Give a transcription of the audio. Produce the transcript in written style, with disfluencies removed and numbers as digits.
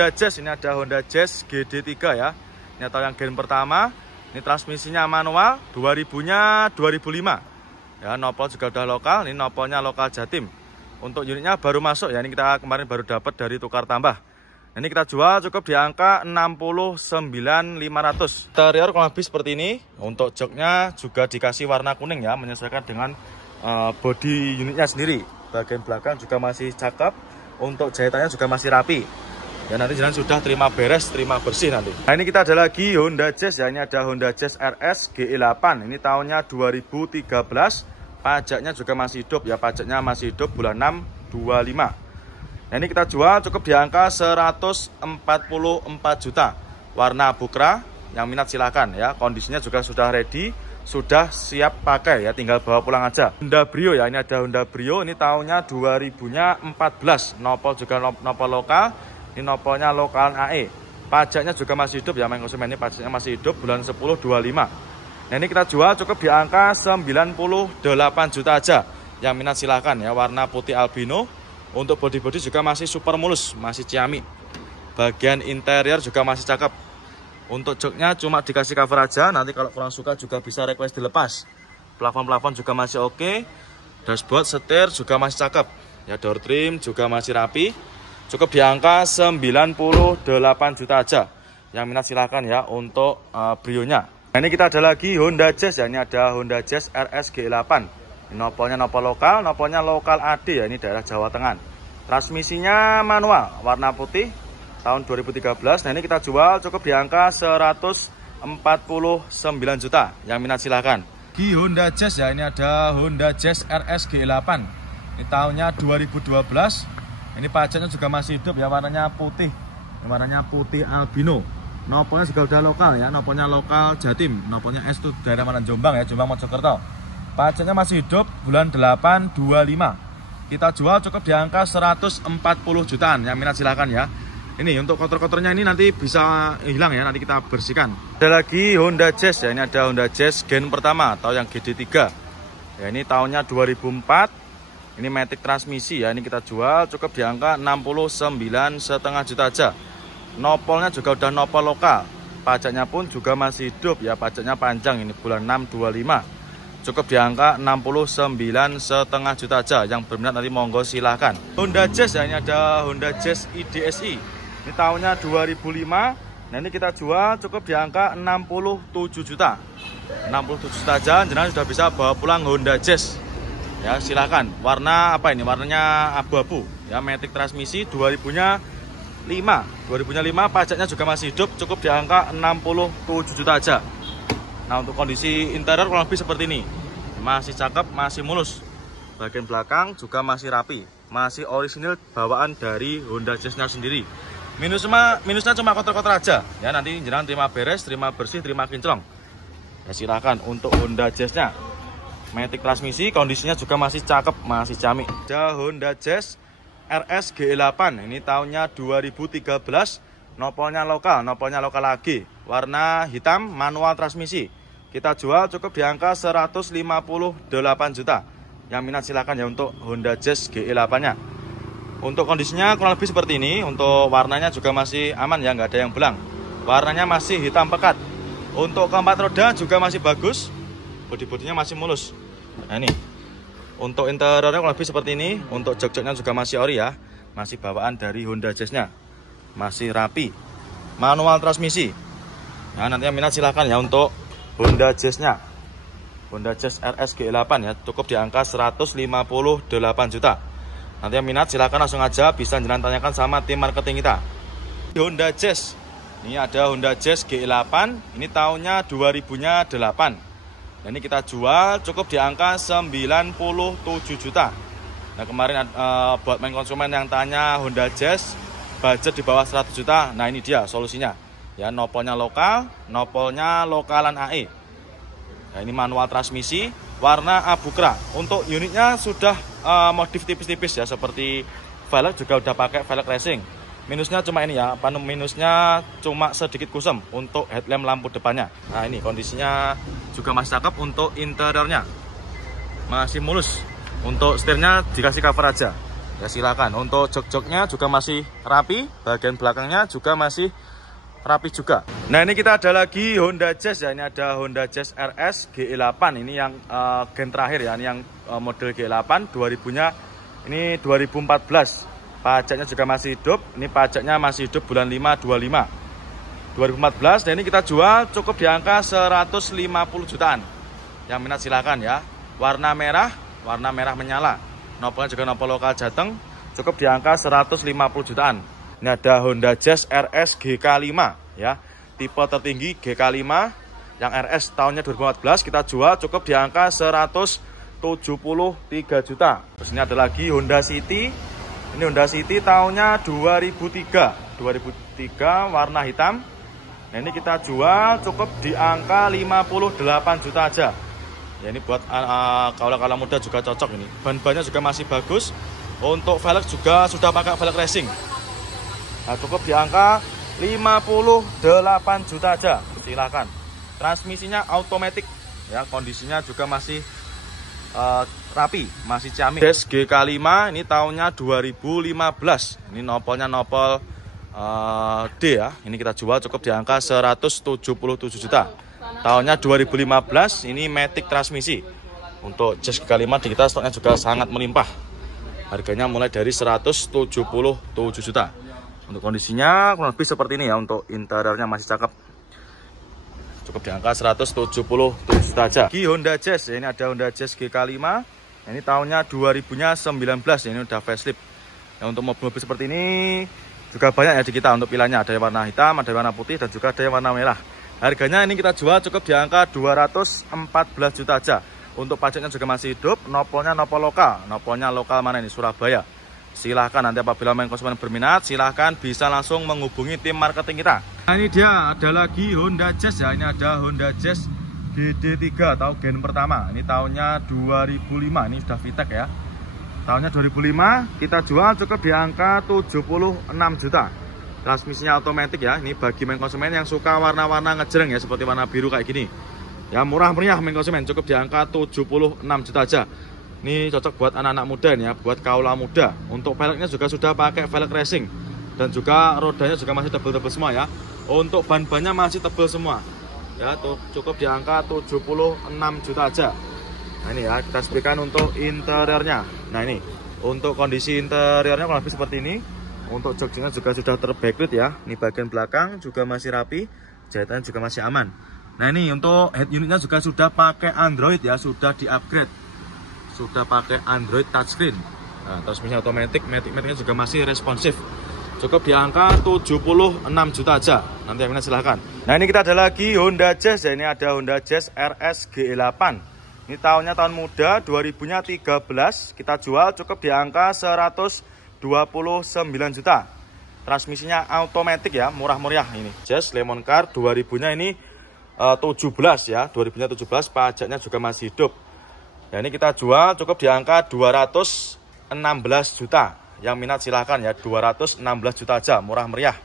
Honda Jazz, ini ada Honda Jazz GD3 ya. Ini atau yang gen pertama. Ini transmisinya manual, 2000-nya 2005. Ya, nopol juga udah lokal, ini nopolnya lokal Jatim. Untuk unitnya baru masuk ya, ini kita kemarin baru dapat dari tukar tambah. Ini kita jual cukup di angka 69.500. Interior kurang lebih seperti ini. Untuk joknya juga dikasih warna kuning ya, menyesuaikan dengan bodi unitnya sendiri. Bagian belakang juga masih cakep. Untuk jahitannya juga masih rapi. Ya nanti jalan sudah terima beres, terima bersih nanti. Nah ini kita ada lagi Honda Jazz ya, ini ada Honda Jazz RS GE8. Ini tahunnya 2013. Pajaknya juga masih hidup ya, pajaknya masih hidup bulan 6 25. Nah ini kita jual cukup di angka 144 juta. Warna bukra, yang minat silakan ya. Kondisinya juga sudah ready, sudah siap pakai ya, tinggal bawa pulang aja. Honda Brio ya, ini ada Honda Brio, ini tahunnya 2000-nya 14. Nopol juga nopol lokal. Ini nopolnya lokal AE. Pajaknya juga masih hidup ya, main konsumen ini pajaknya masih hidup bulan 10 25. Nah ini kita jual cukup di angka 98 juta aja. Yang minat silahkan ya, warna putih albino. Untuk bodi-bodi juga masih super mulus, masih ciamik. Bagian interior juga masih cakep. Untuk joknya cuma dikasih cover aja, nanti kalau kurang suka juga bisa request dilepas. Plafon-plafon juga masih oke. Dashboard, setir juga masih cakep. Ya, door trim juga masih rapi. Cukup di angka 98 juta aja. Yang minat silahkan ya untuk Brio-nya. Nah ini kita ada lagi Honda Jazz ya, ini ada Honda Jazz RS GE8. Ini nopolnya nopol lokal, nopolnya lokal AD ya, ini daerah Jawa Tengah. Transmisinya manual, warna putih, tahun 2013. Nah ini kita jual cukup di angka 149 juta. Yang minat silahkan. Di Honda Jazz ya, ini ada Honda Jazz RS GE8. Ini tahunnya 2012. Ini pajaknya juga masih hidup ya, warnanya putih. Warnanya putih albino. Nopolnya juga udah lokal ya, nopolnya lokal Jatim. Nopolnya S itu daerah mana, Jombang ya, Jombang Mojokerto. Pajaknya masih hidup bulan 8 25. Kita jual cukup di angka 140 jutaan. Yang minat silahkan ya. Ini untuk kotor-kotornya ini nanti bisa hilang ya, nanti kita bersihkan. Ada lagi Honda Jazz ya, ini ada Honda Jazz gen pertama atau yang GD3. Ya ini tahunnya 2004. Ini matic transmisi ya, ini kita jual cukup di angka 69,5 juta aja. Nopolnya juga udah nopol lokal. Pajaknya pun juga masih hidup ya, pajaknya panjang ini bulan 6 25. Cukup di angka 69,5 juta aja. Yang berminat nanti monggo silahkan. Honda Jazz ya, ini ada Honda Jazz IDSI. Ini tahunnya 2005. Nah ini kita jual cukup di angka 67 juta. 67 juta aja, jenengan sudah bisa bawa pulang Honda Jazz. Ya silahkan. Warna apa ini? Warnanya abu-abu. Ya matic transmisi 2000-nya 5. 2000-nya 5, pajaknya juga masih hidup, cukup di angka 67 juta aja. Nah untuk kondisi interior kurang lebih seperti ini. Masih cakep, masih mulus. Bagian belakang juga masih rapi. Masih orisinil bawaan dari Honda Jazz-nya sendiri. Minusnya cuma kotor-kotor aja. Ya nanti jenengan terima beres, terima bersih, terima kinclong. Ya silahkan untuk Honda Jazz-nya. Matic transmisi, kondisinya juga masih cakep, masih ciamik. Ada Honda Jazz RS GE8. Ini tahunnya 2013. Nopolnya lokal lagi. Warna hitam, manual transmisi. Kita jual cukup di angka 158 juta. Yang minat silakan ya untuk Honda Jazz GE8-nya. Untuk kondisinya kurang lebih seperti ini. Untuk warnanya juga masih aman ya, nggak ada yang belang. Warnanya masih hitam pekat. Untuk keempat roda juga masih bagus. Bodi-bodinya masih mulus. Nah ini untuk interiornya kurang lebih seperti ini. Untuk jok-joknya juga masih ori ya, masih bawaan dari Honda Jazz-nya, masih rapi, manual transmisi. Nah nanti yang minat silahkan ya untuk Honda Jazz-nya, Honda Jazz RS GE8 ya, cukup di angka 158 juta. Nanti yang minat silahkan langsung aja, bisa jangan tanyakan sama tim marketing kita. Honda Jazz, ini ada Honda Jazz GE8. Ini tahunnya 2000-nya 8. Nah, ini kita jual cukup di angka 97 juta. Nah kemarin buat main konsumen yang tanya Honda Jazz budget di bawah 100 juta. Nah ini dia solusinya ya, nopolnya lokal, nopolnya lokalan AE. Nah ini manual transmisi, warna abukra. Untuk unitnya sudah modif tipis-tipis ya, seperti velg juga udah pakai velg racing. Minusnya cuma ini ya, minusnya cuma sedikit kusam untuk headlamp lampu depannya. Nah ini kondisinya juga masih cakep. Untuk interiornya masih mulus. Untuk setirnya dikasih cover aja. Ya silakan. Untuk jok-joknya juga masih rapi, bagian belakangnya juga masih rapi juga. Nah ini kita ada lagi Honda Jazz ya, ini ada Honda Jazz RS GE8. Ini yang gen terakhir ya, ini yang model GE8 2000-nya ini 2014. Pajaknya juga masih hidup, ini pajaknya masih hidup bulan 5 2014. Dan ini kita jual cukup di angka 150 jutaan. Yang minat silakan ya. Warna merah menyala. Nopolnya juga nopol lokal Jateng, cukup di angka 150 jutaan. Ini ada Honda Jazz RS GK5 ya. Tipe tertinggi GK5 yang RS tahunnya 2014 kita jual cukup di angka 173 juta. Terus ini ada lagi Honda City. Ini Honda City tahunnya 2003 warna hitam. Nah ini kita jual cukup di angka 58 juta aja. Ya ini buat kaula-kaula muda juga cocok ini. Ban-bannya juga masih bagus. Untuk velg juga sudah pakai velg racing. Nah cukup di angka 58 juta aja. Silakan. Transmisinya automatic ya, kondisinya juga masih rapi, masih ciamik. Jazz GK5 ini tahunnya 2015. Ini nopolnya nopol D ya. Ini kita jual cukup di angka 177 juta. Tahunnya 2015, ini matic transmisi. Untuk Jazz GK5 di kita stoknya juga sangat melimpah. Harganya mulai dari 177 juta. Untuk kondisinya kurang lebih seperti ini ya. Untuk interiornya masih cakep. Cukup di angka 177 juta aja. Di Honda Jazz, ini ada Honda Jazz GK5. Ini tahunnya 2019, ini udah facelift. Nah, untuk mobil-mobil seperti ini juga banyak ya di kita untuk pilihannya. Ada yang warna hitam, ada yang warna putih, dan juga ada yang warna merah. Harganya ini kita jual cukup di angka 214 juta aja. Untuk pajaknya juga masih hidup, nopolnya nopol lokal. Nopolnya lokal mana ini? Surabaya. Silahkan nanti apabila main konsumen berminat, silahkan bisa langsung menghubungi tim marketing kita. Nah ini dia, ada lagi Honda Jazz ya. Ini ada Honda Jazz GD3 atau gen pertama. Ini tahunnya 2005, ini sudah VTEC ya. Tahunnya 2005, kita jual cukup di angka 76 juta. Transmisinya otomatis ya. Ini bagi main konsumen yang suka warna-warna ngejreng ya, seperti warna biru kayak gini. Ya murah meriah main konsumen, cukup di angka 76 juta aja. Ini cocok buat anak-anak muda nih ya, buat kaula muda. Untuk velgnya juga sudah pakai velg racing. Dan juga rodanya juga masih tebal-tebal semua ya. Untuk ban-bannya masih tebal semua. Ya, cukup di angka 76 juta aja. Nah ini ya, kita sepikan untuk interiornya. Nah ini, untuk kondisi interiornya kurang lebih seperti ini. Untuk joknya juga sudah terbacklit ya. Ini bagian belakang juga masih rapi. Jahitannya juga masih aman. Nah ini untuk head unitnya juga sudah pakai Android ya, sudah di-upgrade. Sudah pakai Android touchscreen. Nah, transmisi otomatis, matic-maticnya juga masih responsif. Cukup di angka 76 juta aja. Nanti yang minat silahkan. Nah ini kita ada lagi Honda Jazz ya. Ini ada Honda Jazz RS GE8. Ini tahunnya tahun muda, 2000-nya 13. Kita jual cukup di angka 129 juta. Transmisinya otomatis ya, murah meriah ini. Jazz Lemon Car 2000-nya ini 17 ya. 2000-nya 17, pajaknya juga masih hidup. Ya ini kita jual cukup di angka 216 juta. Yang minat silahkan ya, 216 juta aja, murah meriah.